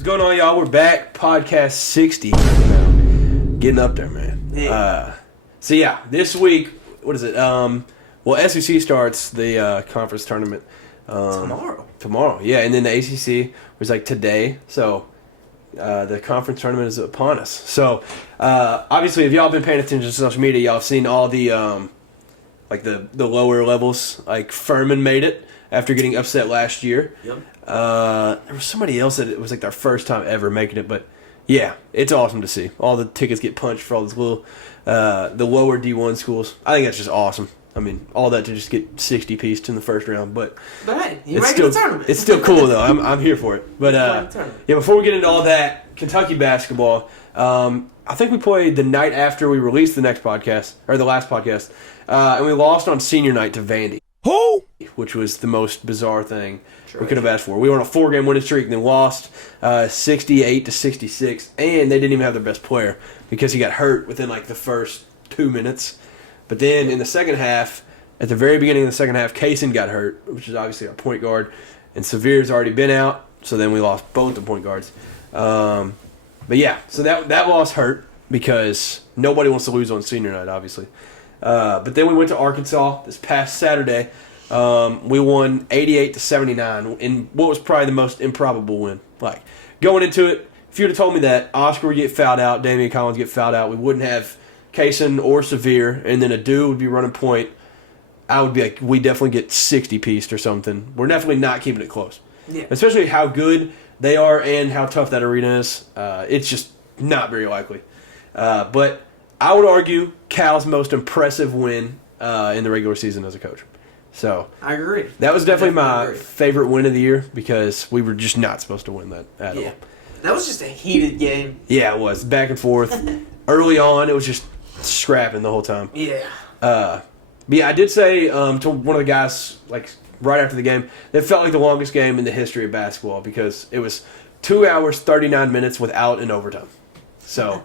What's going on, y'all? We're back. Podcast 60 now. Getting up there, man. Yeah. This week, what is it? SEC starts the conference tournament. Tomorrow, yeah. And then the ACC was like today. So the conference tournament is upon us. So obviously, if y'all been paying attention to social media, y'all have seen all the the lower levels. Like Furman made it after getting upset last year. Yep. There was somebody else that it was like their first time ever making it, but yeah, it's awesome to see. All the tickets get punched for all these little, the lower D1 schools. I think that's just awesome. I mean, all that to just get 60 pieced in the first round, but hey, you're making a tournament. It's still cool though. I'm here for it. But before we get into all that, Kentucky basketball. I think we played the night after we released the last podcast, and we lost on senior night to Vandy. Who? Which was the most bizarre thing we could have asked for. We were on a 4-game winning streak and then lost 68-66, and they didn't even have their best player because he got hurt within like the first 2 minutes. But then in the second half, at the very beginning of the second half, Kaysen got hurt, which is obviously our point guard, and Severe's already been out, so then we lost both the point guards. So that loss hurt because nobody wants to lose on senior night, obviously. But then we went to Arkansas this past Saturday. We won 88-79 in what was probably the most improbable win. Like, going into it, if you would have told me that Oscar would get fouled out, Damian Collins get fouled out, we wouldn't have Kaysen or Severe, and then a dude would be running point, I would be like, we definitely get 60-pieced or something. We're definitely not keeping it close. Yeah. Especially how good they are and how tough that arena is. It's just not very likely. But I would argue Cal's most impressive win in the regular season as a coach. So I agree. That was definitely my favorite win of the year because we were just not supposed to win that at all. That was just a heated game. Yeah, it was. Back and forth. Early on, it was just scrapping the whole time. Yeah. But yeah, I did say to one of the guys, like right after the game, it felt like the longest game in the history of basketball because it was 2 hours, 39 minutes without an overtime. So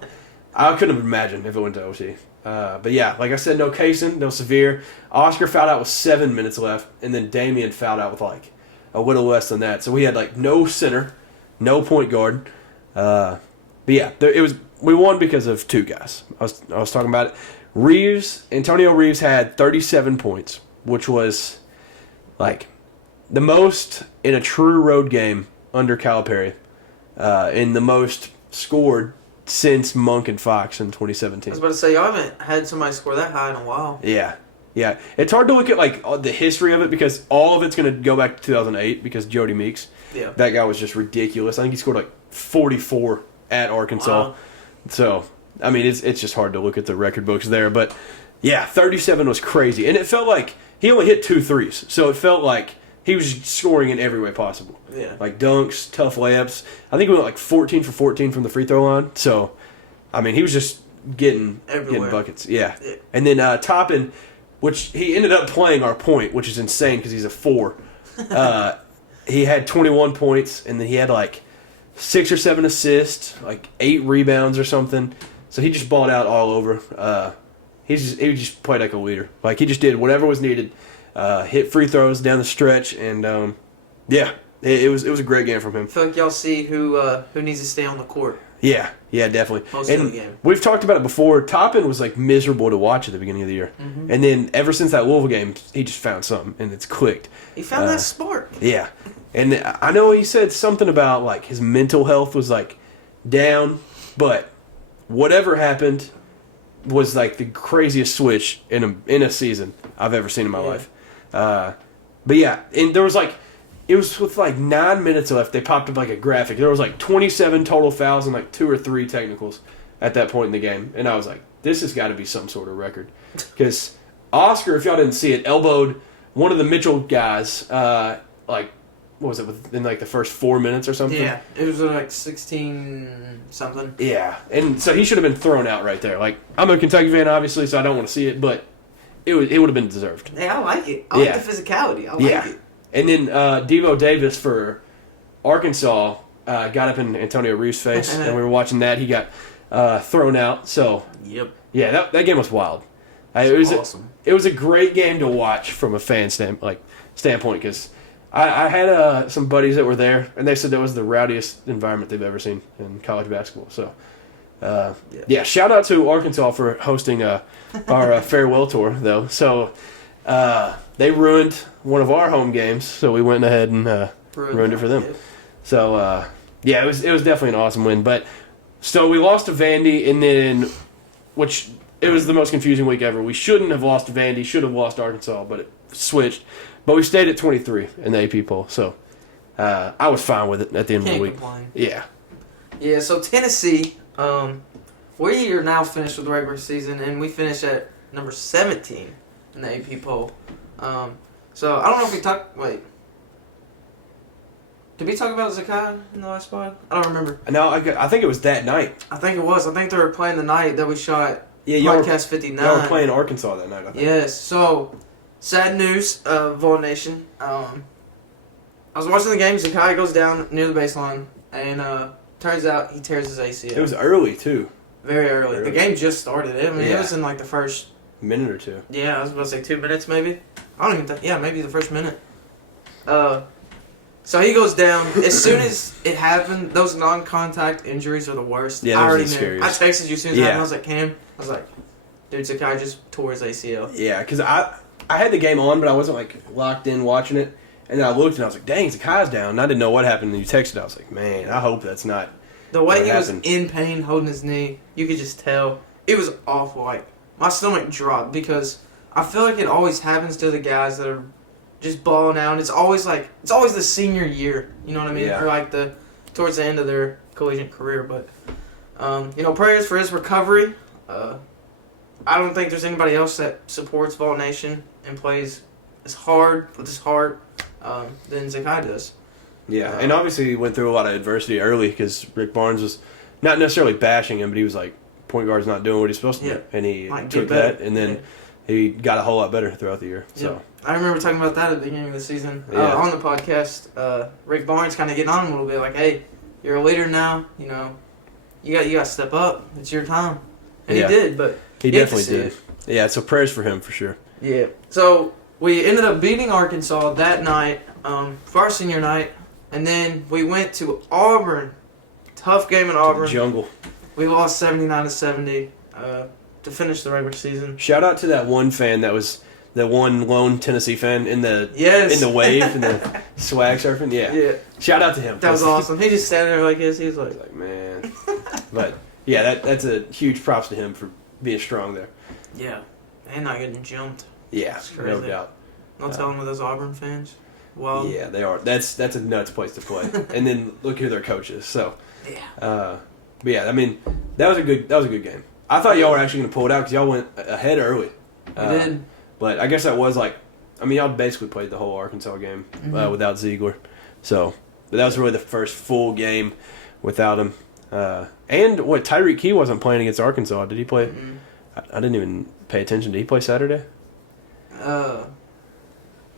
I couldn't have imagined if it went to OT. But yeah, like I said, no Kaysen, no Severe. Oscar fouled out with 7 minutes left, and then Damian fouled out with like a little less than that. So we had like no center, no point guard. But yeah, we won because of two guys. I was talking about it. Antonio Reeves had 37 points, which was like the most in a true road game under Calipari, and the most scored since Monk and Fox in 2017. I was about to say, y'all haven't had somebody score that high in a while. Yeah. It's hard to look at like the history of it because all of it's going to go back to 2008 because Jody Meeks. Yeah. That guy was just ridiculous. I think he scored like 44 at Arkansas. Wow. So, I mean, it's just hard to look at the record books there. But, yeah, 37 was crazy. And it felt like he only hit 2 threes. So it felt like he was scoring in every way possible. Yeah. Like dunks, tough layups. I think he went like 14 for 14 from the free throw line. So, I mean, he was just getting buckets. Yeah. And then Toppin, which he ended up playing our point, which is insane because he's a 4. He had 21 points, and then he had like 6 or 7 assists, like 8 rebounds or something. So he just balled out all over. He just played like a leader. Like he just did whatever was needed. Hit free throws down the stretch, and it was a great game from him. I feel like y'all see who needs to stay on the court. Yeah, definitely. Most of the game. We've talked about it before. Toppin was like miserable to watch at the beginning of the year, and then ever since that Louisville game, he just found something, and it's clicked. He found that spark. Yeah, and I know he said something about like his mental health was like down, but whatever happened was like the craziest switch in a season I've ever seen in my life. But yeah, and there was like, it was with like 9 minutes left, they popped up like a graphic. There was like 27 total fouls and like 2 or 3 technicals at that point in the game. And I was like, this has got to be some sort of record. Because Oscar, if y'all didn't see it, elbowed one of the Mitchell guys, like, what was it, within like the first 4 minutes or something? Yeah, it was like 16 something. Yeah, and so he should have been thrown out right there. Like, I'm a Kentucky fan, obviously, so I don't want to see it, but it would have been deserved. Hey, I like it. I like the physicality. I like it. And then Devo Davis for Arkansas got up in Antonio Reeves' face, and we were watching that. He got thrown out. So, yeah, that game was wild. It was awesome. It was a great game to watch from a fan standpoint because I had some buddies that were there, and they said that was the rowdiest environment they've ever seen in college basketball. So, yeah, shout out to Arkansas for hosting our farewell tour, though. So, they ruined one of our home games, so we went ahead and ruined it for them. Yeah. So, yeah, it was definitely an awesome win. But so we lost to Vandy, and then which it was the most confusing week ever. We shouldn't have lost to Vandy, should have lost Arkansas, but it switched. But we stayed at 23 in the AP poll, so I was fine with it at the end of the week. Complain. Yeah. Yeah, so Tennessee, we are now finished with the regular season, and we finished at number 17 in the AP poll. So I don't know if we talked. Wait, did we talk about Zakai in the last pod? I don't remember. No, I think it was that night. I think it was. I think they were playing the night that we shot. Yeah, podcast 59. Y'all were playing Arkansas that night, I think. Yes. So sad news, Vol Nation. I was watching the game. Zakai goes down near the baseline, and turns out he tears his ACL. It was early too. Very early. The game just started. I mean, Yeah. it was in like the first. Minute or two. Yeah, I was about to say 2 minutes maybe. I don't even think. Yeah, maybe the first minute. So he goes down. As soon as it happened, those non-contact injuries are the worst. Yeah, I those are already the knew. scariest. I texted you as soon as it happened. I was like, Cam. I was like, dude, Zakai just tore his ACL. Yeah, because I had the game on, but I wasn't like locked in watching it. And then I looked and I was like, dang, Zakai's down. And I didn't know what happened. And you texted. I was like, man, I hope that's not. The way what he happened. was in pain, holding his knee, you could just tell. It was awful. Like, my stomach dropped because I feel like it always happens to the guys that are just balling out. It's always the senior year. You know what I mean? Yeah. Or like towards the end of their collegiate career. But prayers for his recovery. I don't think there's anybody else that supports Vol Nation and plays as hard with his heart than Zakai does. Yeah, and obviously he went through a lot of adversity early because Rick Barnes was not necessarily bashing him, but he was like, point guard's not doing what he's supposed to do. And he took that, and then he got a whole lot better throughout the year. So I remember talking about that at the beginning of the season on the podcast. Rick Barnes kind of getting on a little bit, like, "Hey, you're a leader now. You know, you got to step up. It's your time." And he did, but he definitely did. Yeah, so prayers for him for sure. Yeah. So we ended up beating Arkansas that night for our senior night, and then we went to Auburn. Tough game in Auburn. Jungle. We lost 79-70 to finish the regular season. Shout out to that one fan that was the one lone Tennessee fan in the wave and the swag surfing. Yeah. Shout out to him. That was awesome. He just standing there like this. He was like man. But yeah, that's a huge props to him for being strong there. Yeah, and not getting jumped. Yeah, no doubt. No telling with those Auburn fans. Well, yeah, they are. That's a nuts place to play. And then look who their coach is. So yeah. But yeah, I mean, that was a good game. I thought y'all were actually going to pull it out because y'all went ahead early. We did. But I guess that was like, I mean, y'all basically played the whole Arkansas game without Ziegler. So, but that was really the first full game without him. And what, Tyreek Key wasn't playing against Arkansas. Did he play? I didn't even pay attention. Did he play Saturday? I'm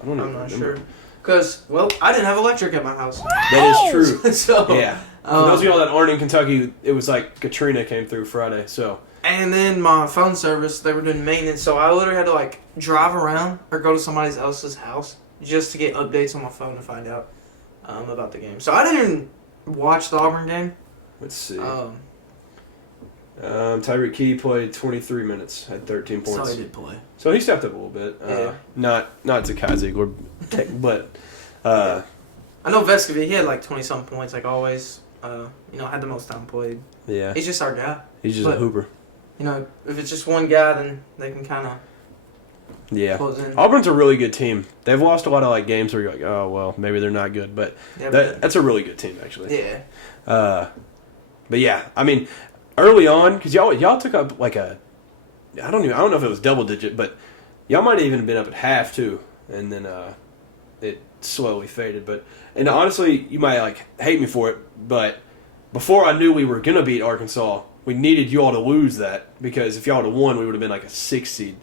not sure. Because, I didn't have electric at my house. That is true. So, yeah. For those of y'all that aren't in Kentucky, it was like Katrina came through Friday, so. And then my phone service, they were doing maintenance, so I literally had to like drive around or go to somebody else's house just to get updates on my phone to find out about the game. So I didn't even watch the Auburn game. Let's see. Tyreek Key played 23 minutes, had 13 points. So he did play. So he stepped up a little bit. Not Zakai Ziegler, but I know Vescovy, he had like 20-something points, like always. Had the most time played. Yeah. He's just our guy. He's just a hooper. If it's just one guy, then they can kind of close in. Auburn's a really good team. They've lost a lot of like games where you're like, oh well, maybe they're not good, but that's a really good team actually. Yeah. But yeah, I mean, early on, because y'all took up like I don't know if it was double digit, but y'all might have even been up at half too, and then it slowly faded. And honestly, you might like hate me for it, but before I knew we were gonna beat Arkansas, we needed you all to lose that, because if y'all would have won, we would have been like a 6 seed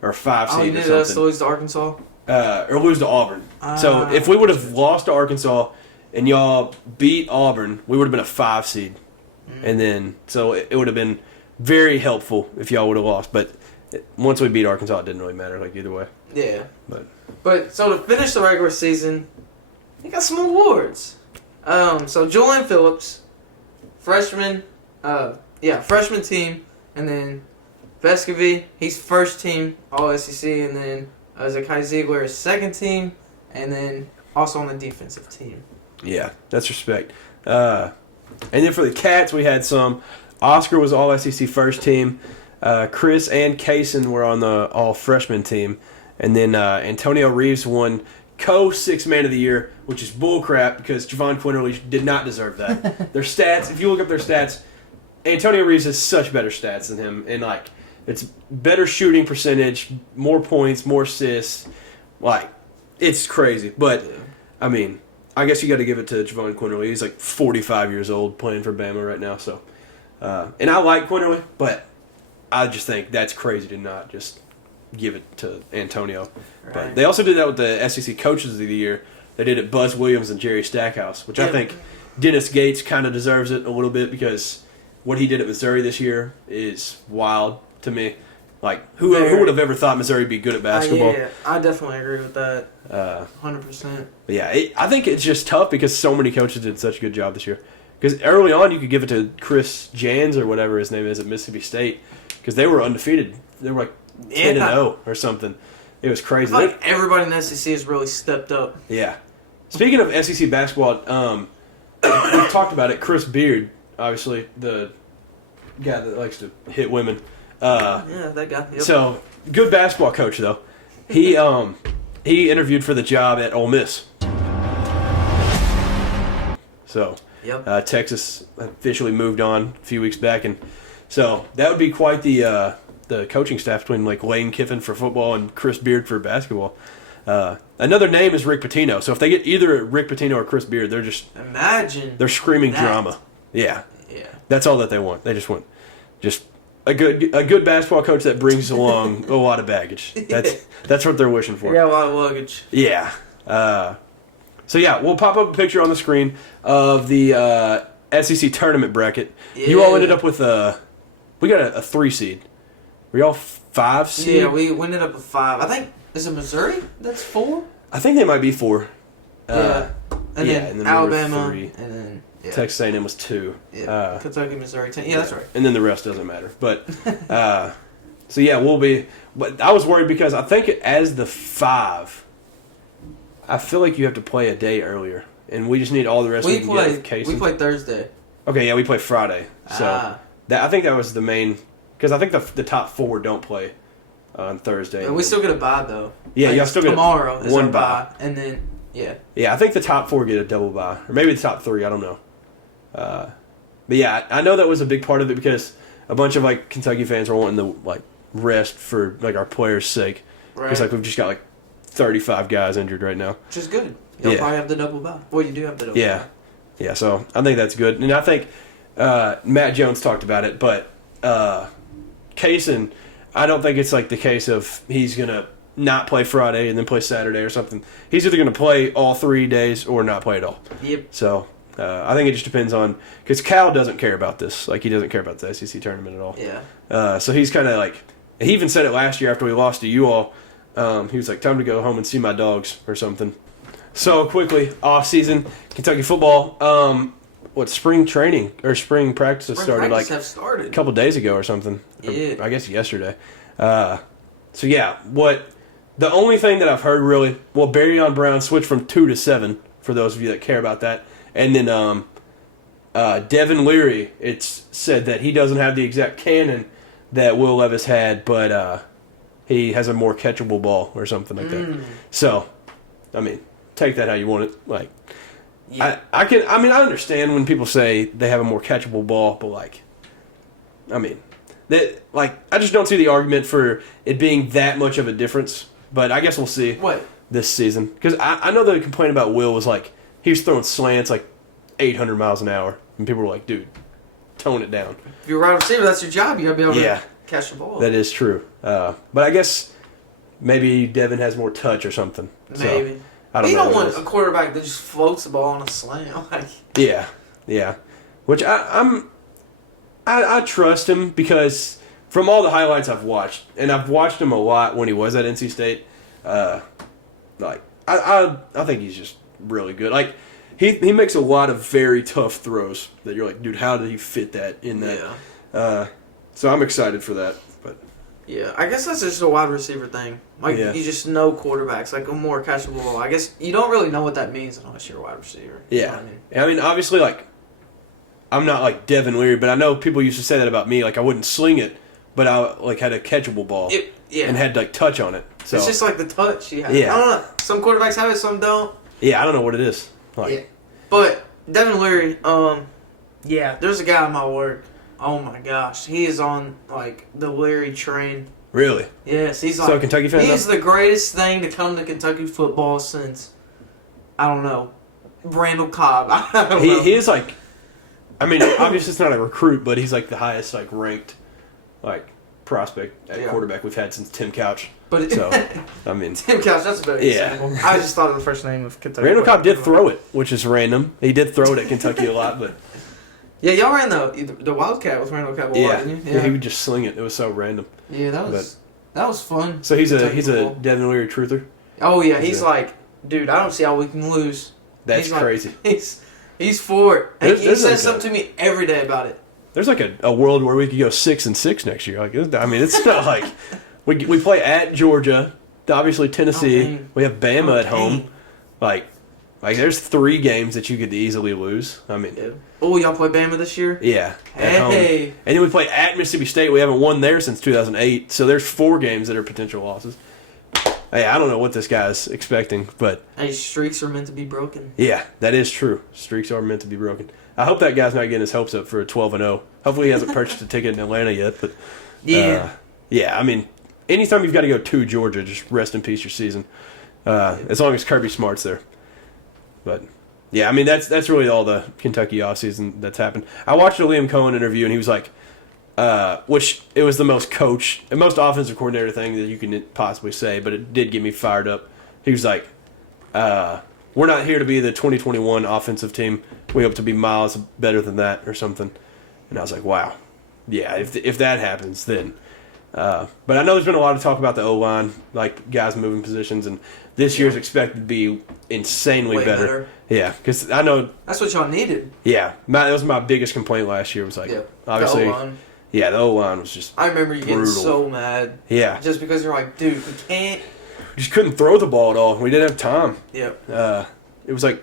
or a 5 seed or something. You needed us to lose to Arkansas? Or lose to Auburn. So if we would have lost to Arkansas and y'all beat Auburn, we would have been a 5 seed. And then, so it would have been very helpful if y'all would have lost. But once we beat Arkansas, it didn't really matter, like either way. Yeah. But so to finish the regular season, He got some awards. So Julian Phillips, freshman team, and then Vescovy, he's first team All SEC, and then Zakai Ziegler is second team, and then also on the defensive team. Yeah, that's respect. And then for the Cats, we had some. Oscar was All SEC first team. Chris and Kaysen were on the All Freshman team, and then Antonio Reeves won Co-Sixth Man of the Year, which is bullcrap because Javon Quinterly did not deserve that. Their stats, if you look up their stats, Antonio Reeves has such better stats than him, and like it's better shooting percentage, more points, more assists. Like it's crazy, but I mean, I guess you got to give it to Javon Quinterly. He's like 45 years old, playing for Bama right now. So, and I like Quinterly, but I just think that's crazy to not just give it to Antonio. Right. But they also did that with the SEC Coaches of the Year. They did it Buzz Williams and Jerry Stackhouse, which I think Dennis Gates kind of deserves it a little bit because what he did at Missouri this year is wild to me. Like, who would have ever thought Missouri would be good at basketball? Yeah, I definitely agree with that. 100%. But yeah, I think it's just tough because so many coaches did such a good job this year. Because early on, you could give it to Chris Jans or whatever his name is at Mississippi State because they were undefeated. They were like 10-0 or something. It was crazy. I feel like everybody in the SEC has really stepped up. Yeah. Speaking of SEC basketball, we've talked about it. Chris Beard, obviously, the guy that likes to hit women. Yeah, that guy. Yep. So, good basketball coach, though. He interviewed for the job at Ole Miss. So, Texas officially moved on a few weeks back, and so that would be quite the coaching staff between like Lane Kiffin for football and Chris Beard for basketball. Another name is Rick Pitino. So if they get either Rick Pitino or Chris Beard, they're screaming drama. Yeah, that's all that they want. They just want a good basketball coach that brings along a lot of baggage. That's what they're wishing for. Yeah, a lot of luggage. Yeah. So yeah, we'll pop up a picture on the screen of the SEC tournament bracket. Yeah. You all ended up with we got a 3 seed. Were y'all 5 seed? Yeah, we ended up with 5. I think is it Missouri? That's 4. I think they might be 4. And then Alabama, 3. And then Texas A&M was 2. Yeah, Kentucky, Missouri 10. Yeah, that's right. And then the rest doesn't matter. But so yeah, we'll be. But I was worried because I think as the 5, I feel like you have to play a day earlier, and we just need all the rest. We play Thursday. Okay, yeah, we play Friday. So I think that was the main. Because I think the top 4 don't play on Thursday. And we still get a bye, though. Yeah, y'all still get tomorrow is one our bye. And then, Yeah, I think the top 4 get a double bye. Or maybe the top 3, I don't know. But yeah, I know that was a big part of it because a bunch of, like, Kentucky fans were wanting to, like, rest for, like, our players' sake. Right. Because, like, we've just got, like, 35 guys injured right now. Which is good. You'll probably have the double bye. Well, you do have the double bye. Yeah, so I think that's good. And I think Matt Jones talked about it, but Kaysen, I don't think it's like the case of he's going to not play Friday and then play Saturday or something. He's either going to play all 3 days or not play at all. Yep. So I think it just depends on – because Cal doesn't care about this. Like, he doesn't care about the SEC tournament at all. Yeah. So he's kind of like – he even said it last year after we lost to you all. He was like, time to go home and see my dogs or something. So quickly, off-season, Kentucky football spring training or spring practices started a couple days ago or something. Yeah. I guess yesterday. So yeah, the only thing that I've heard really, Barryon Brown switched from 2 to 7 for those of you that care about that, and then Devin Leary, it's said that he doesn't have the exact cannon that Will Levis had, but he has a more catchable ball or something like that. So, I mean, take that how you want it. Like. Yeah. I understand when people say they have a more catchable ball, but I just don't see the argument for it being that much of a difference. But I guess we'll see this season. Because I know the complaint about Will was like he was throwing slants like 800 miles an hour, and people were like, "Dude, tone it down." If you're a wide receiver, that's your job. You gotta be able to catch the ball. That is true. But I guess maybe Devin has more touch or something. Maybe. So, I don't know. You don't want a quarterback that just floats the ball on a slant. Yeah. Which I trust him because from all the highlights I've watched, and I've watched him a lot when he was at NC State, I think he's just really good. Like he makes a lot of very tough throws that you're like, dude, how did he fit that in that? Yeah. So I'm excited for that. But yeah, I guess that's just a wide receiver thing. Like you just know quarterbacks, like a more catchable ball. I guess you don't really know what that means unless you're a wide receiver. Yeah. You know what I mean? I mean, obviously, like I'm not like Devin Leary, but I know people used to say that about me. Like I wouldn't sling it, but I like had a catchable ball and had like touch on it. So it's just like the touch you have. Yeah. I don't know. Some quarterbacks have it, some don't. Yeah, I don't know what it is. Like, Yeah. But Devin Leary, yeah, there's a guy at my work. Oh my gosh, he is on like the Leary train. Really? Yes, he's like so Kentucky fan. He's the greatest thing to come to Kentucky football since I don't know, Randall Cobb. I don't know. He is like, I mean, obviously it's not a recruit, but he's like the highest like ranked like prospect at quarterback we've had since Tim Couch. But so I mean, Tim Couch, that's a better example. I just thought of the first name of Kentucky. Randall Cobb did throw it, which is random. He did throw it at Kentucky a lot, but yeah, y'all ran the Wildcat with Randall Cobb a lot, didn't you? Yeah, he would just sling it. It was so random. Yeah, that was fun. So he's a Devin Leary truther. Oh yeah, he's like, dude, I don't see how we can lose. That's crazy. He's for it. And he says something to me every day about it. There's like a world where we could go 6-6 next year. Like, I mean, it's not like we play at Georgia, obviously Tennessee. We have Bama at home. Like there's 3 games that you could easily lose. I mean, oh, y'all play Bama this year? Yeah, at home. And then we play at Mississippi State. We haven't won there since 2008. So there's 4 games that are potential losses. Hey, I don't know what this guy's expecting, but hey, streaks are meant to be broken. Yeah, that is true. Streaks are meant to be broken. I hope that guy's not getting his hopes up for a 12-0. Hopefully he hasn't purchased a ticket in Atlanta yet. But yeah. I mean, anytime you've got to go to Georgia, just rest in peace your season. As long as Kirby Smart's there. But yeah, I mean that's really all the Kentucky offseason that's happened. I watched a Liam Cohen interview and he was like, which it was the most offensive coordinator thing that you can possibly say, but it did get me fired up. He was like, we're not here to be the 2021 offensive team. We hope to be miles better than that or something. And I was like, wow. Yeah, if that happens, then. But I know there's been a lot of talk about the O-line, like guys moving positions, and this year's expected to be insanely way better. Yeah, because I know. That's what y'all needed. Yeah, that was my biggest complaint last year. Was like, obviously. The O-line. Yeah, the O-line was just I remember you brutal. getting so mad. Yeah. Just because you're like, dude, we can't. We just couldn't throw the ball at all. We didn't have time. Yeah. It was like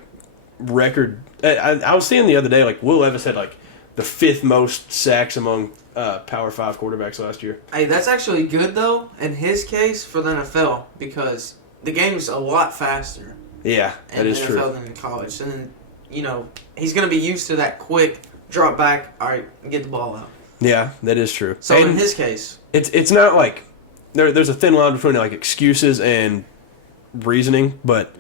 record. I was seeing the other day, like, Will Levis had, like, the 5th most sacks among Power 5 quarterbacks last year. Hey, that's actually good, though, in his case, for the NFL, because the game's a lot faster. Yeah, that is true. In the NFL than in college. And then, you know, he's going to be used to that quick drop back, all right, get the ball out. Yeah, that is true. So in his case, it's not like there's a thin line between like excuses and reasoning, but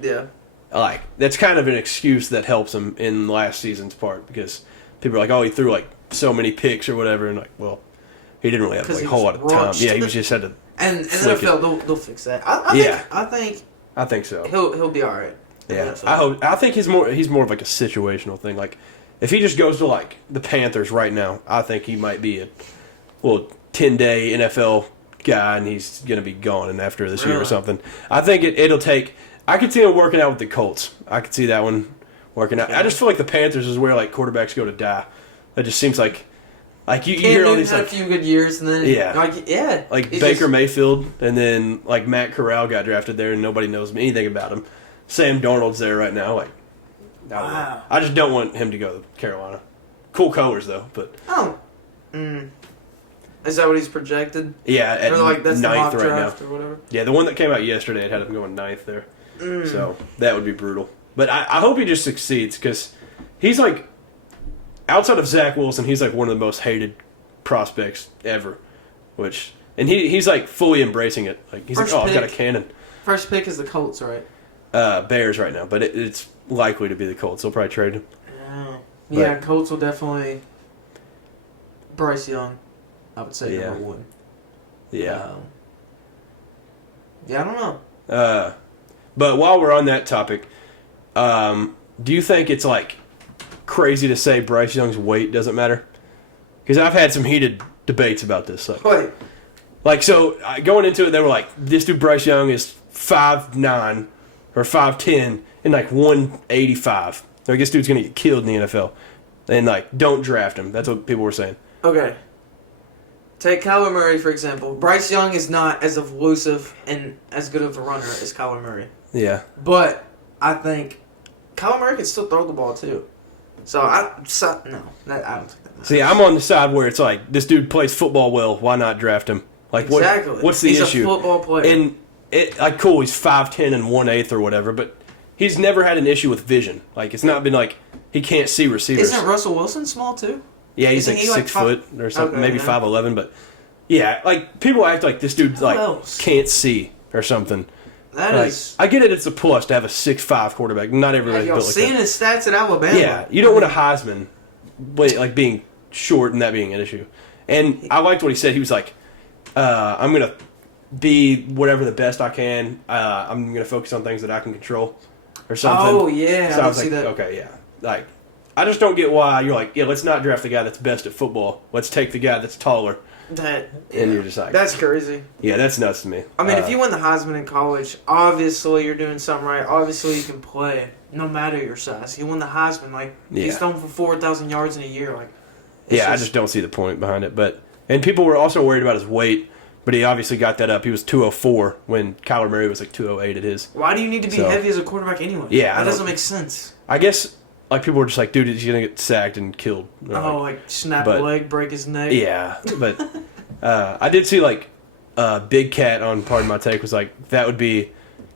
like that's kind of an excuse that helps him in last season's part because people are like, oh, he threw like so many picks or whatever, and like, well, he didn't really have like a whole lot of time. Yeah, he was just had to. And NFL, they'll fix that. I think so. He'll be all right. Yeah, I think he's more of like a situational thing. Like, if he just goes to like the Panthers right now, I think he might be a 10-day NFL guy, and he's gonna be gone and after this year or something. I think it'll take. I could see him working out with the Colts. I could see that one working out. I just feel like the Panthers is where like quarterbacks go to die. It just seems like you hear all these had a few good years and then like Baker Mayfield and then like Matt Corral got drafted there and nobody knows anything about him. Sam Darnold's there right now. Like, I just don't want him to go to Carolina. Cool colors though, but is that what he's projected? Yeah, at like that's 9th the mock draft right now. Or whatever. Yeah, the one that came out yesterday it had him going 9th there. So that would be brutal. But I hope he just succeeds because he's like, outside of Zach Wilson, he's like one of the most hated prospects ever. And he's like fully embracing it. Like he's like, I've got a cannon. First pick is the Colts, right? Bears right now, but it's likely to be the Colts. They'll probably trade him. Yeah, Colts will definitely. Bryce Young, I would say number 1. Yeah. I don't know. But while we're on that topic, do you think it's like crazy to say Bryce Young's weight doesn't matter? Because I've had some heated debates about this. Like so going into it, they were like, this dude Bryce Young is 5'9", or 5'10" and like 185. Like this dude's gonna get killed in the NFL, and like don't draft him. That's what people were saying. Okay. Take Kyler Murray, for example. Bryce Young is not as elusive and as good of a runner as Kyler Murray. Yeah. But I think Kyler Murray can still throw the ball, too. So, I don't think that. See, I'm on the side where it's like, this dude plays football well. Why not draft him? Like, exactly. What's the issue? He's a football player. And, cool, he's 5'10" and 1/8 or whatever, but he's never had an issue with vision. Like, it's not been like he can't see receivers. Isn't Russell Wilson small, too? Yeah, he's like 6 foot or something, maybe 5'11", but yeah, like people act like this dude can't see or something. I get it; it's a plus to have a 6'5" quarterback. Not everybody's built like that. Seen his stats at Alabama? Yeah, you don't want a Heisman, like being short and that being an issue. And I liked what he said. He was like, "I'm gonna be whatever the best I can. I'm gonna focus on things that I can control, or something." Oh yeah, so I was like, "Okay, yeah." Like, I just don't get why you're like, "Yeah, let's not draft the guy that's best at football. Let's take the guy that's taller." And you're just like, that's crazy. Yeah, that's nuts to me. I mean, if you win the Heisman in college, obviously you're doing something right. Obviously you can play no matter your size. You won the Heisman, he's throwing for 4,000 yards in a year. I just don't see the point behind it. And people were also worried about his weight, but he obviously got that up. He was 204 when Kyler Murray was like 208 at his. Why do you need to be heavy as a quarterback anyway? Yeah, that doesn't make sense. I guess. Like, people were just like, dude, he's going to get sacked and killed. Snap a leg, break his neck. Yeah, but I did see, Big Cat on Pardon My Take was like, that would be,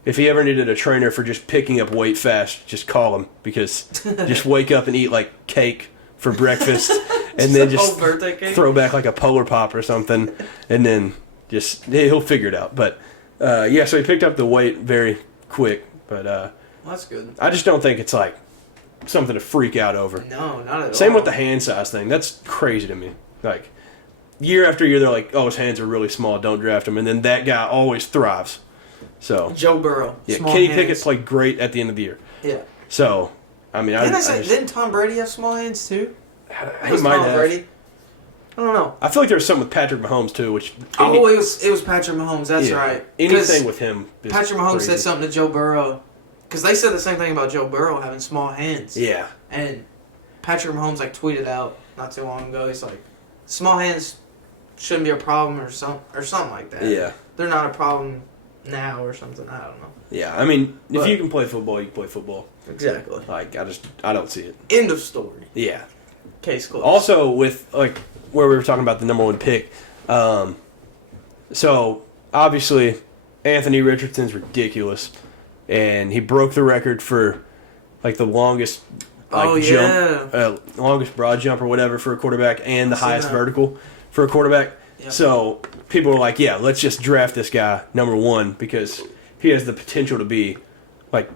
if he ever needed a trainer for just picking up weight fast, just call him. Because just wake up and eat, cake for breakfast. And then just throw back, a Polar Pop or something. And then he'll figure it out. But, so he picked up the weight very quick. But that's good. I just don't think it's, something to freak out over. No, not at all. Same with the hand size thing. That's crazy to me. Year after year, they're like, "Oh, his hands are really small. Don't draft him." And then that guy always thrives. So Joe Burrow. Yeah, Kenny Pickett played great at the end of the year. Yeah. So, I mean, didn't Tom Brady have small hands too? He might have. Brady? I don't know. I feel like there was something with Patrick Mahomes too, which. It was Patrick Mahomes. That's right. Anything with him. Patrick Mahomes crazy. said something to Joe Burrow. Because they said the same thing about Joe Burrow having small hands. Yeah. And Patrick Mahomes tweeted out not too long ago. He's like, small hands shouldn't be a problem or something like that. Yeah. They're not a problem now or something. I don't know. Yeah, I mean, if you can play football, you can play football. Exactly. I don't see it. End of story. Yeah. Case closed. Also, with where we were talking about the number one pick, so obviously Anthony Richardson's ridiculous. And he broke the record for, the longest jump, longest broad jump or whatever for a quarterback, and the highest vertical for a quarterback. Yeah. So people were like, "Yeah, let's just draft this guy number one because he has the potential to be like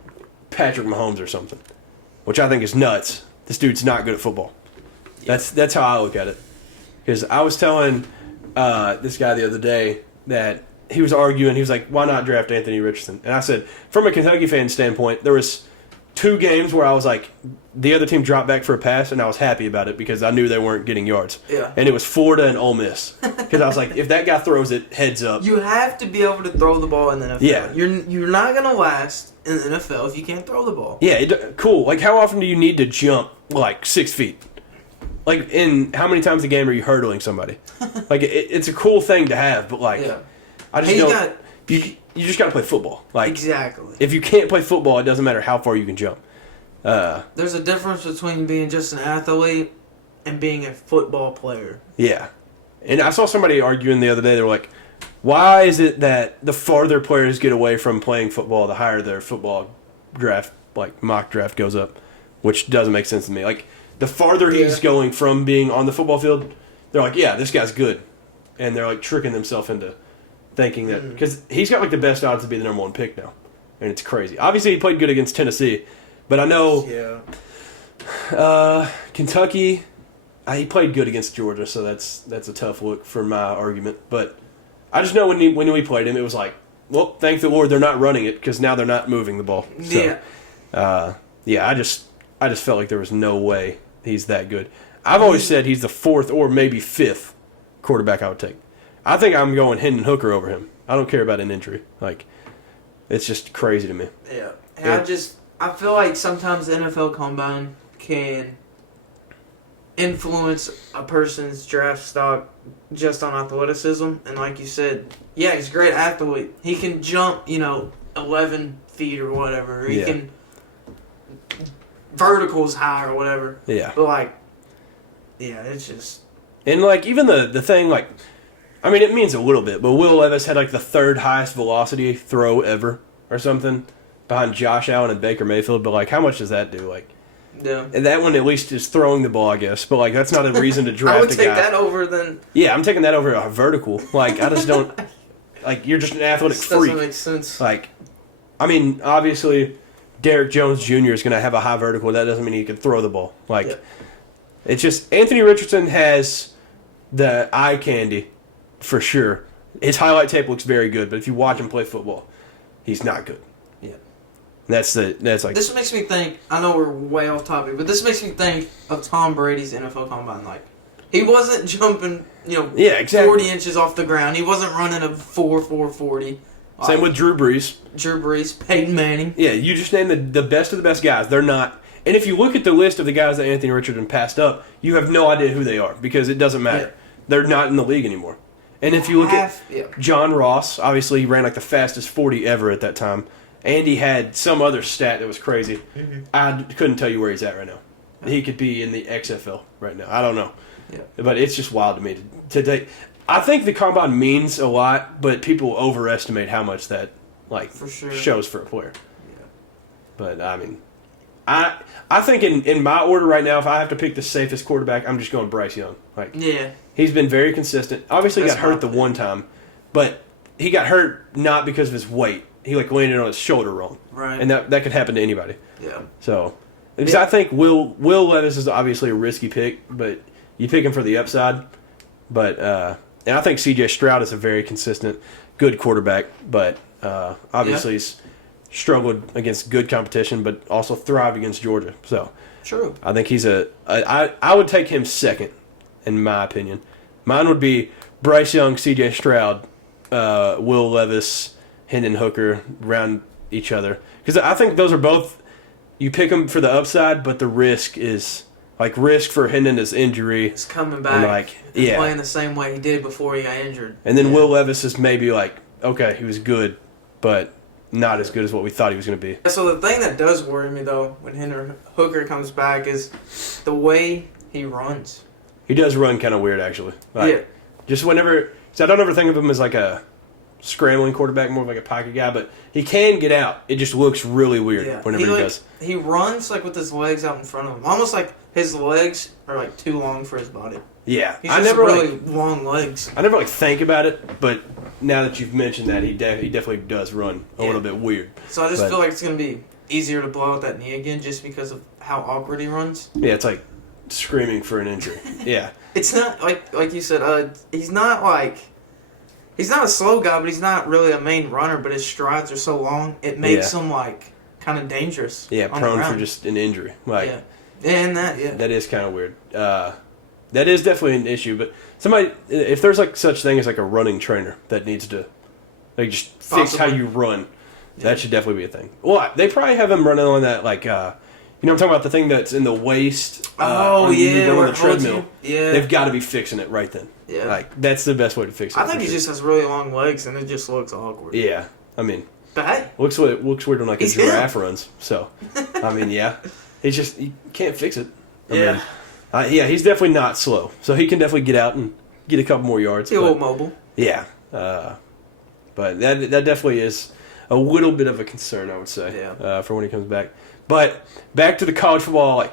Patrick Mahomes or something," which I think is nuts. This dude's not good at football. Yeah. That's how I look at it. Because I was telling this guy the other day that. He was arguing. He was like, "Why not draft Anthony Richardson?" And I said, from a Kentucky fan standpoint, there was 2 games where I was like, the other team dropped back for a pass, and I was happy about it because I knew they weren't getting yards. Yeah. And it was Florida and Ole Miss because I was like, if that guy throws it heads up, you have to be able to throw the ball in the NFL. Yeah. You're not gonna last in the NFL if you can't throw the ball. Yeah. Cool. How often do you need to jump 6 feet? In how many times a game are you hurdling somebody? It's a cool thing to have, but yeah. I just don't. You just got to play football. Exactly. If you can't play football, it doesn't matter how far you can jump. There's a difference between being just an athlete and being a football player. Yeah. And I saw somebody arguing the other day. They were like, why is it that the farther players get away from playing football, the higher their football draft, mock draft goes up? Which doesn't make sense to me. The farther he's going from being on the football field, they're like, yeah, this guy's good. And they're tricking themselves into thinking that because he's got the best odds to be the number one pick now, and it's crazy. Obviously, he played good against Tennessee, but I know Kentucky. He played good against Georgia, so that's a tough look for my argument. But I just know when we played him, it was well, thank the Lord they're not running it because now they're not moving the ball. So, I just felt like there was no way he's that good. I've always said he's the 4th or maybe 5th quarterback I would take. I think I'm going Hendon Hooker over him. I don't care about an injury. It's just crazy to me. Yeah. I feel like sometimes the NFL Combine can influence a person's draft stock just on athleticism. And like you said, yeah, he's a great athlete. He can jump, 11 feet or whatever. Or he can verticals high or whatever. Yeah. But, it's just... And, even the thing, it means a little bit, but Will Levis had, the third highest velocity throw ever or something behind Josh Allen and Baker Mayfield. But, how much does that do? Yeah. And that one at least is throwing the ball, I guess. But, that's not a reason to draft a guy. I would take that over than... Yeah, I'm taking that over a vertical. I just don't... you're just an athletic freak. Doesn't make sense. Obviously, Derek Jones Jr. is going to have a high vertical. That doesn't mean he can throw the ball. It's just... Anthony Richardson has the eye candy, for sure. His highlight tape looks very good, but if you watch him play football, he's not good. Yeah. This makes me think, I know we're way off topic, but this makes me think of Tom Brady's NFL Combine. He wasn't jumping, 40 inches off the ground. He wasn't running a 4.40. Same with Drew Brees. Peyton Manning. Yeah, you just named the best of the best guys. They're not... And if you look at the list of the guys that Anthony Richardson passed up, you have no idea who they are because it doesn't matter. Yeah. They're not in the league anymore. And if you look at John Ross, obviously he ran the fastest 40 ever at that time. And he had some other stat that was crazy. Mm-hmm. I couldn't tell you where he's at right now. He could be in the XFL right now. I don't know. Yeah. But it's just wild to me today. I think the Combine means a lot, but people overestimate how much that for sure. shows for a player. Yeah. But, I think in my order right now, if I have to pick the safest quarterback, I'm just going Bryce Young. He's been very consistent. Obviously, he got hurt the one time, but he got hurt not because of his weight. He landed on his shoulder wrong, right? And that could happen to anybody. Yeah. So, because I think Will Levis is obviously a risky pick, but you pick him for the upside. But and I think C.J. Stroud is a very consistent, good quarterback, but obviously he's struggled against good competition, but also thrived against Georgia. So, true. I think he's I would take him second, in my opinion. Mine would be Bryce Young, C.J. Stroud, Will Levis, Hendon Hooker, around each other. Because I think those are both, you pick them for the upside, but the risk is, risk for Hendon is injury. He's coming back and playing the same way he did before he got injured. And then Will Levis is maybe okay, he was good, but not as good as what we thought he was going to be. So the thing that does worry me, though, when Hendon Hooker comes back is the way he runs. He does run kind of weird, actually. Just whenever... So I don't ever think of him as a scrambling quarterback, more of a pocket guy, but he can get out. It just looks really weird whenever he does. He runs with his legs out in front of him. Almost like his legs are too long for his body. Yeah. He's just really long legs. I never think about it, but now that you've mentioned that, he definitely does run a little bit weird. So I just feel like it's going to be easier to blow out that knee again just because of how awkward he runs. Yeah, it's screaming for an injury. Yeah. It's not, like you said, he's not a slow guy, but he's not really a main runner, but his strides are so long, it makes him, kind of dangerous. Yeah, prone for just an injury. That is kind of weird. That is definitely an issue, but somebody, if there's such thing as a running trainer that needs to just fix how you run, that should definitely be a thing. Well, they probably have him running on that I'm talking about the thing that's in the waist. On the treadmill. Yeah, they've got to be fixing it right then. Yeah, that's the best way to fix it. I think he just has really long legs, and it just looks awkward. Yeah, but hey, looks weird when a giraffe runs. So, he can't fix it. He's definitely not slow, so he can definitely get out and get a couple more yards. He's a little mobile. Yeah, but that definitely is a little bit of a concern, I would say, for when he comes back. But back to the college football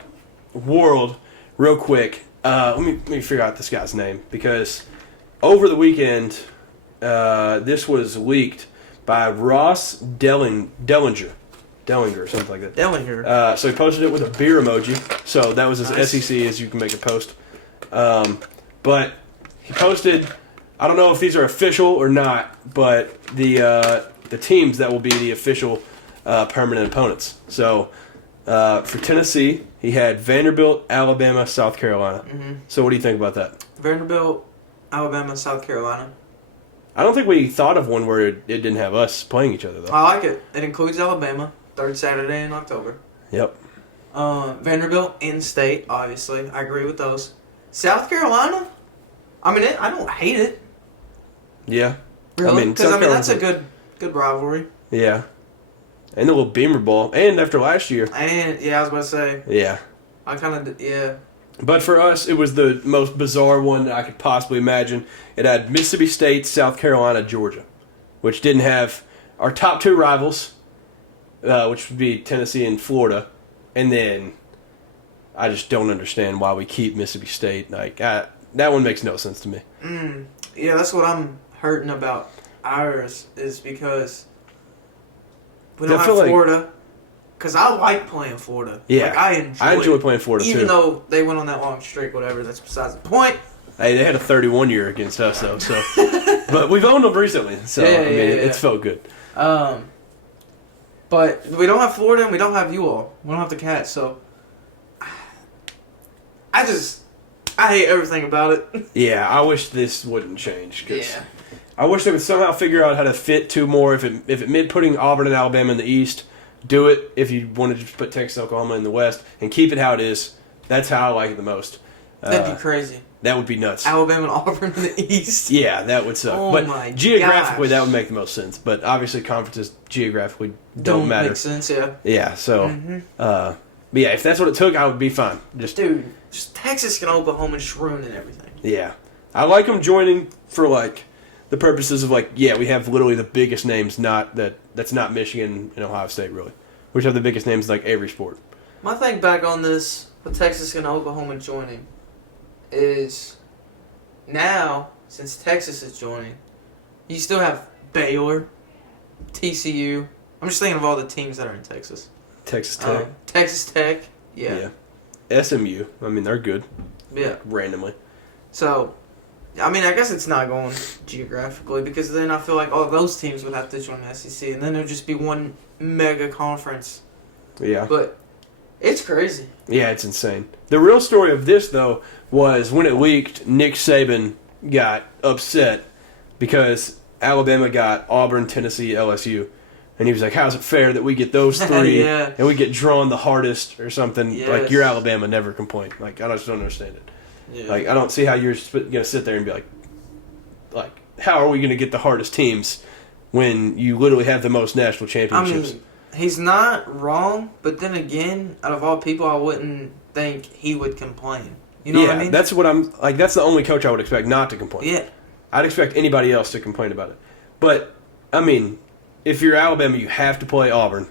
world, real quick. Let me figure out this guy's name, because over the weekend, this was leaked by Ross Dellinger, or something like that. Dellinger. So he posted it with a beer emoji. So that was as SEC as you can make a post. But he posted, I don't know if these are official or not, but the teams that will be the official permanent opponents. So for Tennessee, he had Vanderbilt, Alabama, South Carolina. Mm-hmm. So what do you think about that? Vanderbilt, Alabama, South Carolina. I don't think we thought of one where it didn't have us playing each other, though. I like it. It includes Alabama. third Saturday in October. Yep. Vanderbilt, in-state, obviously. I agree with those. South Carolina, I mean, I don't hate it. Yeah. Really? Because, South that's a Carolina's good rivalry. Yeah. And the little Beamer Bowl. And after last year. And, yeah, I was about to say. Yeah. I kind of, yeah. But for us, it was the most bizarre one that I could possibly imagine. It had Mississippi State, South Carolina, Georgia, which didn't have our top two rivals, which would be Tennessee and Florida. And then I just don't understand why we keep Mississippi State. Like that one makes no sense to me. Yeah, that's what I'm hurting about ours is because we don't have Florida. Because I like playing Florida. Yeah, like, I enjoy playing Florida even too. Even though they went on that long streak, whatever. That's besides the point. Hey, they had a 31-year against us though, so but we've owned them recently, so it's felt good. But we don't have Florida and we don't have you all. We don't have the Cats, so I hate everything about it. Yeah, I wish this wouldn't change. I wish they would somehow figure out how to fit two more. If it meant putting Auburn and Alabama in the East, do it. If you wanted to just put Texas and Oklahoma in the West and keep it how it is, that's how I like it the most. That'd be crazy. That would be nuts. Alabama and Auburn in the East. Yeah, that would suck. Oh but my geographically, gosh. that would make the most sense. But obviously, conferences geographically don't matter. Make sense, yeah. Yeah, so, but yeah, if that's what it took, I would be fine. Just Texas and Oklahoma just ruining everything. Yeah, I like them joining for like the purposes of like, yeah, we have literally the biggest names. That's not Michigan and Ohio State really, which have the biggest names in like every sport. My thing back on this with Texas and Oklahoma joining is now, since Texas is joining, you still have Baylor, TCU. I'm just thinking of all the teams that are in Texas. Texas Tech. Texas Tech, yeah. SMU, I mean, they're good. Yeah. Randomly. So, I mean, I guess it's not going geographically because then I feel like all those teams would have to join the SEC and then there'd just be one mega conference. Yeah. But it's crazy. Yeah, it's insane. The real story of this, though, was when it leaked, Nick Saban got upset because Alabama got Auburn, Tennessee, LSU. And he was like, how's it fair that we get those three and we get drawn the hardest or something? Yes. Like, you're Alabama, never complain. Like, I just don't understand it. Yeah. Like, I don't see how you're going to sit there and be like, how are we going to get the hardest teams when you literally have the most national championships? I mean, he's not wrong, but then again, out of all people, I wouldn't think he would complain. You know what I mean? That's what I'm like. That's the only coach I would expect not to complain. Yeah, I'd expect anybody else to complain about it. But I mean, if you're Alabama, you have to play Auburn,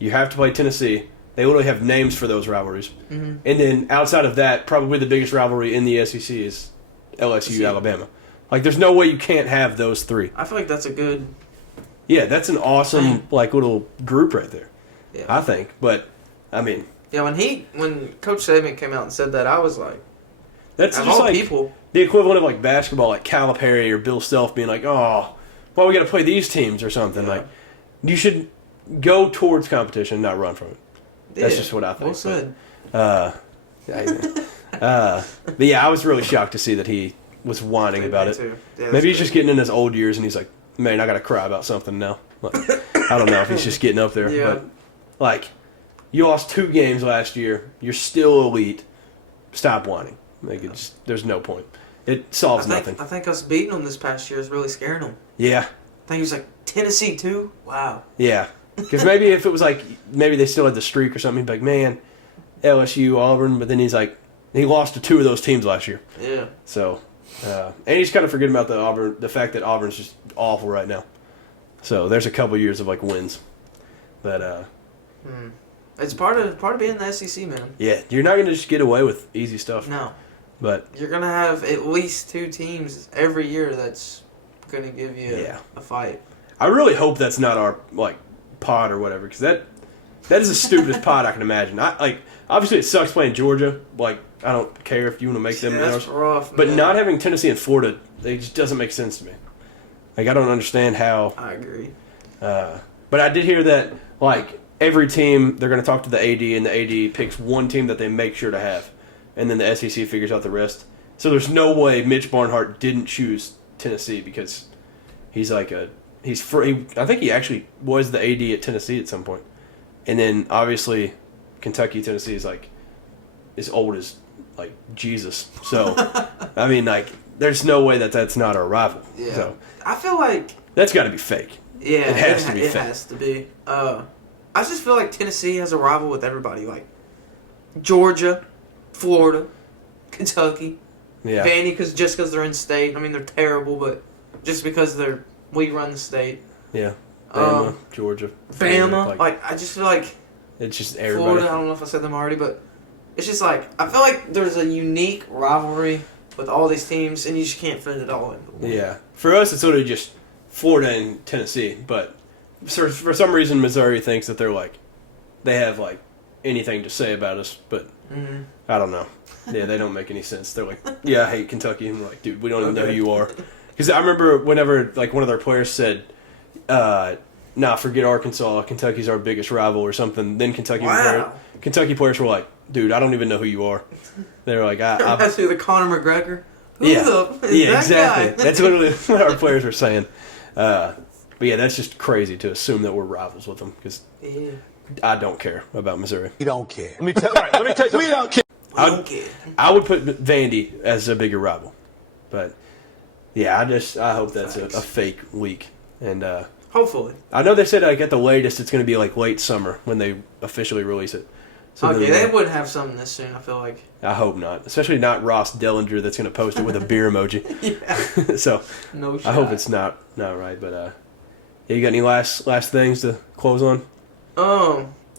you have to play Tennessee. They literally have names for those rivalries. And then outside of that, probably the biggest rivalry in the SEC is LSU, Alabama. Like, there's no way you can't have those three. I feel like that's a good. Yeah, that's an awesome like little group right there. Yeah, I think. But I mean. Yeah, when Coach Saban came out and said that, I was like, that's of just all like people, the equivalent of like basketball, like Calipari or Bill Self being like, "Oh, well, we got to play these teams or something." Yeah. Like, you should go towards competition, not run from it. Yeah, that's just what I think. Well said. But yeah, I was really shocked to see that he was whining about it. Yeah, maybe he's just getting in his old years and he's like, "Man, I got to cry about something now." Like, I don't know if he's just getting up there, but like. You lost 2 games last year. You're still elite. Stop whining. Like there's no point. It solves nothing. I think us beating them this past year is really scaring him. Yeah. I think he was like, Tennessee too? Wow. Yeah. Because maybe if it was like, maybe they still had the streak or something, he'd be like, man, LSU, Auburn. But then he's like, he lost to 2 of those teams last year. Yeah. So, and he's kind of forgetting about the fact that Auburn's just awful right now. So there's a couple years of like wins. But, It's part of being in the SEC, man. Yeah, you're not going to just get away with easy stuff. No. But you're going to have at least 2 teams every year that's going to give you a fight. I really hope that's not our like pod or whatever, because that is the stupidest pod I can imagine. Obviously it sucks playing Georgia. Like, I don't care if you want to make them. That's rough, but not having Tennessee and Florida, it just doesn't make sense to me. Like, I don't understand how. I agree. But I did hear that like. Every team, they're going to talk to the AD, and the AD picks one team that they make sure to have. And then the SEC figures out the rest. So there's no way Mitch Barnhart didn't choose Tennessee because he's like he's free. I think he actually was the AD at Tennessee at some point. And then obviously Kentucky, Tennessee is like as old as like Jesus. So I mean, like, there's no way that that's not our rival. Yeah. So I feel like that's got to be fake. Yeah, it has to be. It fake. has to be. I just feel like Tennessee has a rival with everybody, like Georgia, Florida, Kentucky, Yeah. Vandy, just because they're in state. I mean, they're terrible, but just because we run the state. Yeah. Bama, Georgia, Bama. Like, I just feel like it's just everybody. Florida. I don't know if I said them already, but it's just like I feel like there's a unique rivalry with all these teams, and you just can't fit it all in. Yeah. For us, it's literally just Florida and Tennessee, but for some reason, Missouri thinks that they have like anything to say about us, but I don't know. Yeah, they don't make any sense. They're like, yeah, I hate Kentucky, and we're like, dude, we don't even know who you are. Because I remember whenever like one of their players said, "Nah, forget Arkansas. Kentucky's our biggest rival," or something. Then Kentucky players were like, "Dude, I don't even know who you are." They were like, "That's who the Conor McGregor." Yeah, exactly. That's literally what our players were saying. But yeah, that's just crazy to assume that we're rivals with them because I don't care about Missouri. We don't care. Let me tell you something. We don't care. I would put Vandy as a bigger rival, but yeah, I hope that's a fake leak, and hopefully. I know they said like at the latest it's going to be like late summer when they officially release it. So they wouldn't have something this soon. I feel like. I hope not, especially not Ross Dellinger that's going to post it with a beer emoji. Yeah. So no shot. I hope it's not right, but yeah, you got any last things to close on?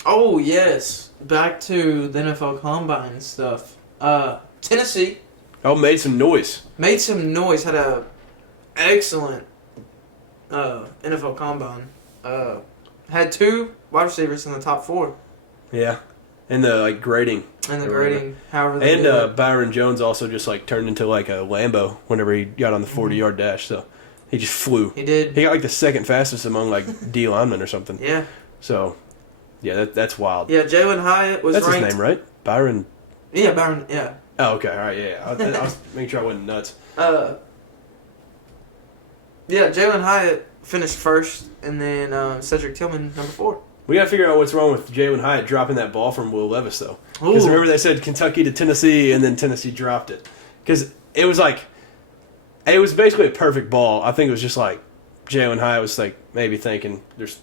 Oh yes, back to the NFL Combine and stuff. Tennessee. Made some noise. Had a excellent NFL Combine. Had 2 wide receivers in the top 4. Yeah, and the grading. And the grading, however they did it. Byron Jones also just turned into like a Lambo whenever he got on the 40-yard dash. So he just flew. He did. He got like the second fastest among like D linemen or something. Yeah. So yeah, that's wild. Yeah, Jalen Hyatt was ranked. That's his name, right? Byron. Yeah, Byron. Yeah. Oh, okay. All right. Yeah. I was making sure I wasn't nuts. Yeah, Jalen Hyatt finished first, and then Cedric Tillman number 4. We got to figure out what's wrong with Jalen Hyatt dropping that ball from Will Levis, though. Because remember they said Kentucky to Tennessee, and then Tennessee dropped it. Because it was basically a perfect ball. I think it was just like Jalen Hyatt was like maybe thinking there's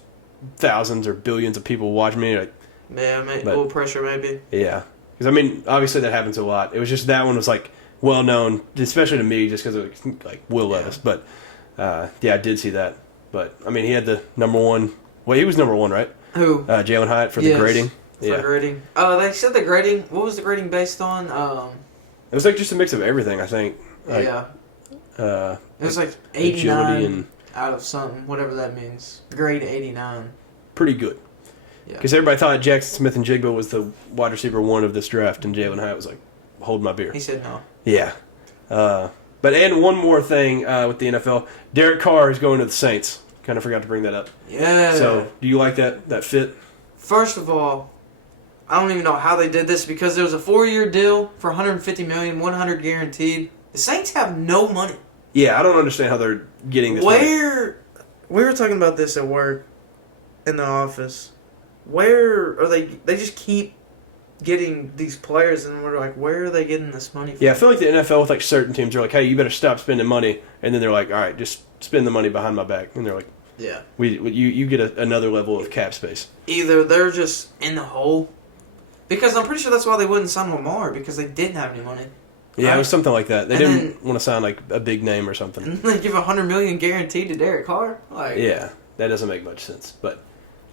thousands or billions of people watching me. Yeah, a little pressure maybe. Yeah. Because, I mean, obviously that happens a lot. It was just that one was like well known, especially to me, just because it was like Will Levis. But, yeah, I did see that. But, I mean, he had the number 1. Well, he was number 1, right? Who? Jalen Hyatt for the grading. For grading. They said the grading. What was the grading based on? It was like just a mix of everything, I think. Like, yeah. It was like 89 and out of something, whatever that means. Grade 89. Pretty good. Because everybody thought Jackson Smith and Jigba was the wide receiver 1 of this draft, and Jalen Hyatt was like, hold my beer. He said no. Yeah. And one more thing with the NFL. Derek Carr is going to the Saints. Kind of forgot to bring that up. Yeah. So, do you like that fit? First of all, I don't even know how they did this because there was a 4-year deal for $150 million, 100 guaranteed. The Saints have no money. Yeah, I don't understand how they're getting this money. We were talking about this at work in the office. Where are they? They just keep getting these players, and we're like, where are they getting this money from? Yeah, I feel like the NFL with like certain teams are like, hey, you better stop spending money, and then they're like, all right, just spend the money behind my back, and they're like, yeah, you get another level of cap space. Either they're just in the hole, because I'm pretty sure that's why they wouldn't sign Lamar because they didn't have any money. Yeah, right? It was something like that. They didn't want to sign like a big name or something. And they give $100 million guaranteed to Derek Carr. Yeah, that doesn't make much sense, but.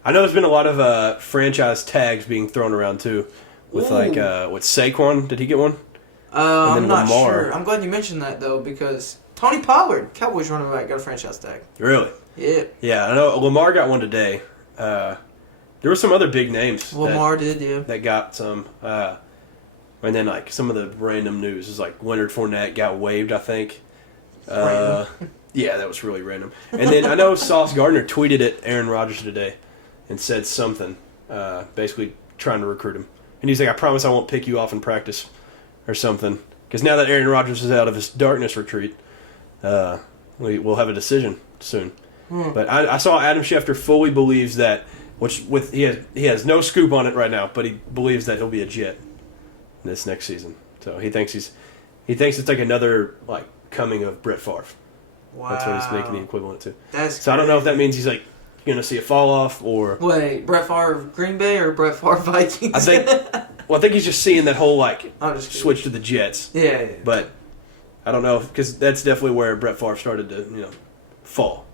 I know there's been a lot of franchise tags being thrown around too, with with Saquon. Did he get one? I'm not sure. I'm glad you mentioned that though because Tony Pollard, Cowboys running back, got a franchise tag. Really? Yeah. Yeah, I know Lamar got one today. There were some other big names. Lamar did, yeah. That got some, and then like some of the random news is like Leonard Fournette got waived. I think. Yeah, that was really random. And then I know Sauce Gardner tweeted at Aaron Rodgers today. And said something, basically trying to recruit him. And he's like, I promise I won't pick you off in practice or something. Because now that Aaron Rodgers is out of his darkness retreat, we'll have a decision soon. But I saw Adam Schefter fully believes that he has no scoop on it right now, but he believes that he'll be a Jet this next season. So he thinks it's like another like coming of Brett Favre. Wow. That's what he's making the equivalent to. That's so I don't know if that means he's like going to see a fall off or. Wait, Brett Favre Green Bay or Brett Favre Vikings? I think he's just seeing that whole like I'm just switch to the Jets. Yeah. But I don't know because that's definitely where Brett Favre started to fall.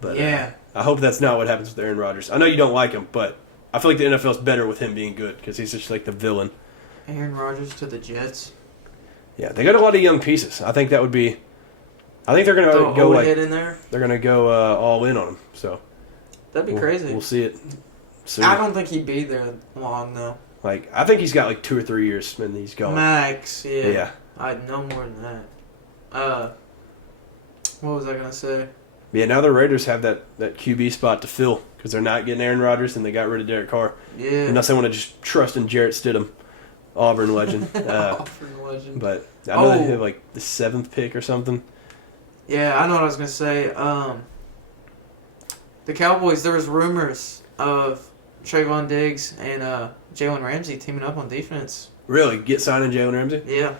But yeah. I hope that's not what happens with Aaron Rodgers. I know you don't like him, but I feel like the NFL's better with him being good because he's just like the villain. Aaron Rodgers to the Jets. Yeah, they got a lot of young pieces. I think that would be. I think they're going to go like in there. They're going to go all in on him. So that'd be crazy. We'll see it soon. I don't think he'd be there long though. Like I think he's got like 2 or 3 years and he's gone. Max, yeah. Yeah. I'd know more than that. What was I gonna say? Yeah, now the Raiders have that QB spot to fill because they're not getting Aaron Rodgers and they got rid of Derek Carr. Yeah. Unless they want to just trust in Jarrett Stidham, Auburn legend. Auburn legend. But I know they have like the 7th pick or something. Yeah, I know what I was gonna say. The Cowboys. There was rumors of Trayvon Diggs and Jalen Ramsey teaming up on defense. Really? Get signing Jalen Ramsey? Yeah.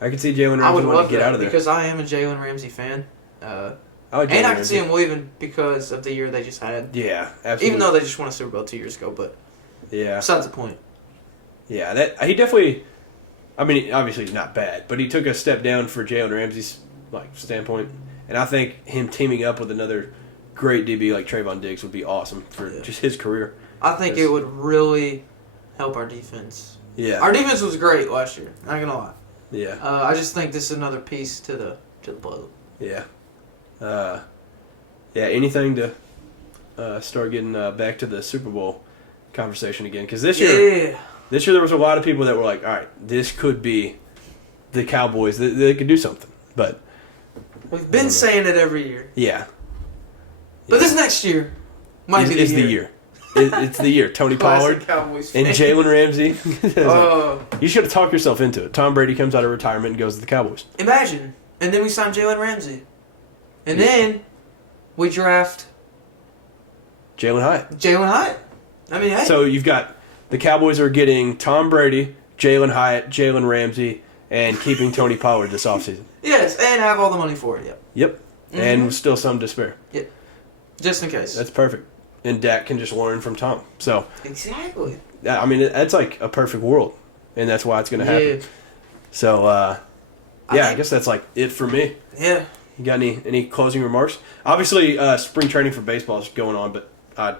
I could see Jalen Ramsey I would wanting love to get that out of there. because I am a Jalen Ramsey fan. I like and Jalen I can see Ramsey. him leaving because of the year they just had. Yeah, absolutely. Even though they just won a Super Bowl 2 years ago, but yeah, besides the point. Yeah, that he definitely. I mean, obviously he's not bad, but he took a step down for Jalen Ramsey's standpoint, and I think him teaming up with another great DB like Trayvon Diggs would be awesome for just his career. I think it would really help our defense. Yeah, Our defense was great last year. Not gonna lie. yeah, I just think this is another piece to the puzzle. yeah, yeah. Anything to start getting back to the Super Bowl conversation again? Because this year there was a lot of people that were like, "All right, this could be the Cowboys. They could do something." But we've been saying it every year. Yeah. But this next year might be the year. It's the year. Tony Pollard Cowboys and Jalen Ramsey. Oh. You should have talked yourself into it. Tom Brady comes out of retirement and goes to the Cowboys. Imagine. And then we sign Jalen Ramsey. And then we draft Jalen Hyatt. I mean, hey. So you've got the Cowboys are getting Tom Brady, Jalen Hyatt, Jalen Ramsey, and keeping Tony Pollard this offseason. Yes, and have all the money for it, yep. Yep. Mm-hmm. And still some to spare. Yep. Just in case. That's perfect. And Dak can just learn from Tom. So exactly. I mean, that's like a perfect world. And that's why it's going to happen. So, I guess that's like it for me. Yeah. You got any closing remarks? Obviously, spring training for baseball is going on, but I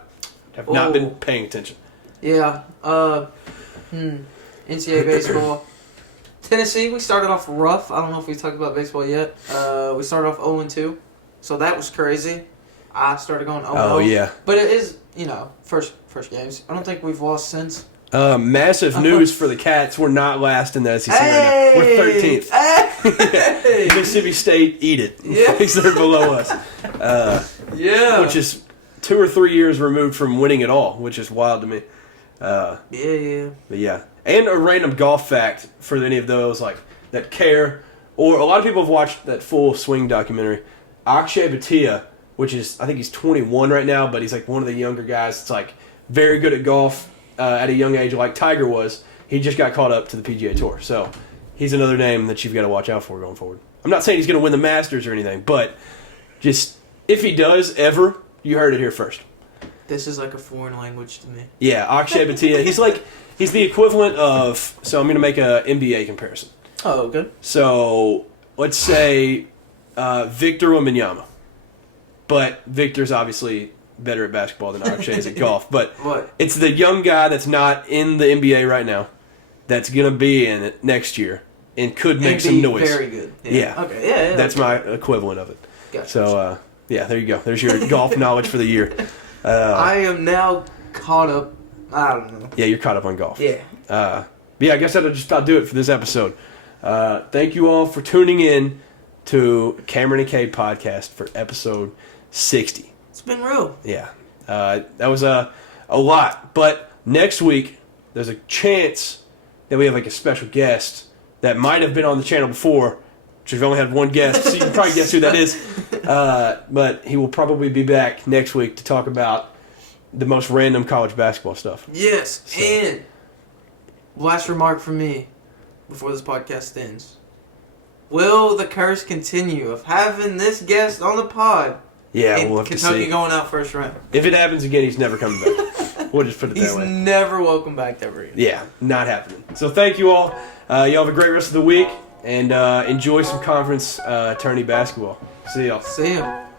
have not been paying attention. Yeah. NCAA baseball. Tennessee, we started off rough. I don't know if we talked about baseball yet. We started off 0-2, so that was crazy. I started going 0-0. Oh, yeah. But it is, first games. I don't think we've lost since. Massive news for the Cats. We're not last in the SEC right now. We're 13th. Hey! Mississippi State, eat it. Yeah. They're below us. Yeah. Which is 2 or 3 years removed from winning it all, which is wild to me. Yeah. But yeah. And a random golf fact for any of those that care, or a lot of people have watched that Full Swing documentary. Akshay Bhatia, which is, I think he's 21 right now, but he's like one of the younger guys that's very good at golf at a young age like Tiger was. He just got caught up to the PGA Tour. So he's another name that you've got to watch out for going forward. I'm not saying he's going to win the Masters or anything, but just if he does ever, you heard it here first. This is like a foreign language to me. Yeah, Akshay Bhatia. He's the equivalent of, so I'm going to make a NBA comparison. Oh, good. So let's say Victor Wembanyama. But Victor's obviously better at basketball than Akshay is at golf. But it's the young guy that's not in the NBA right now that's going to be in it next year and could make some noise. Very good. Yeah. Okay, yeah. That's my equivalent of it. Gotcha. So, there you go. There's your golf knowledge for the year. I am now caught up. I don't know. Yeah, you're caught up on golf. Yeah. I guess that'll just about do it for this episode. Thank you all for tuning in to Cameron and Cade podcast for episode 60. It's been real. Yeah. That was a lot. But next week, there's a chance that we have a special guest that might have been on the channel before, which we've only had one guest, so you can probably guess who that is. But he will probably be back next week to talk about the most random college basketball stuff. Yes, So. and last remark from me before this podcast ends. Will the curse continue of having this guest on the pod? Yeah, and we'll have Kentucky to see. going out first round. If it happens again, he's never coming back. We'll just put it He's that way. never welcome back ever again. Yeah, not happening. So thank you all. Y'all have a great rest of the week, and enjoy some conference tourney basketball. See y'all. See him.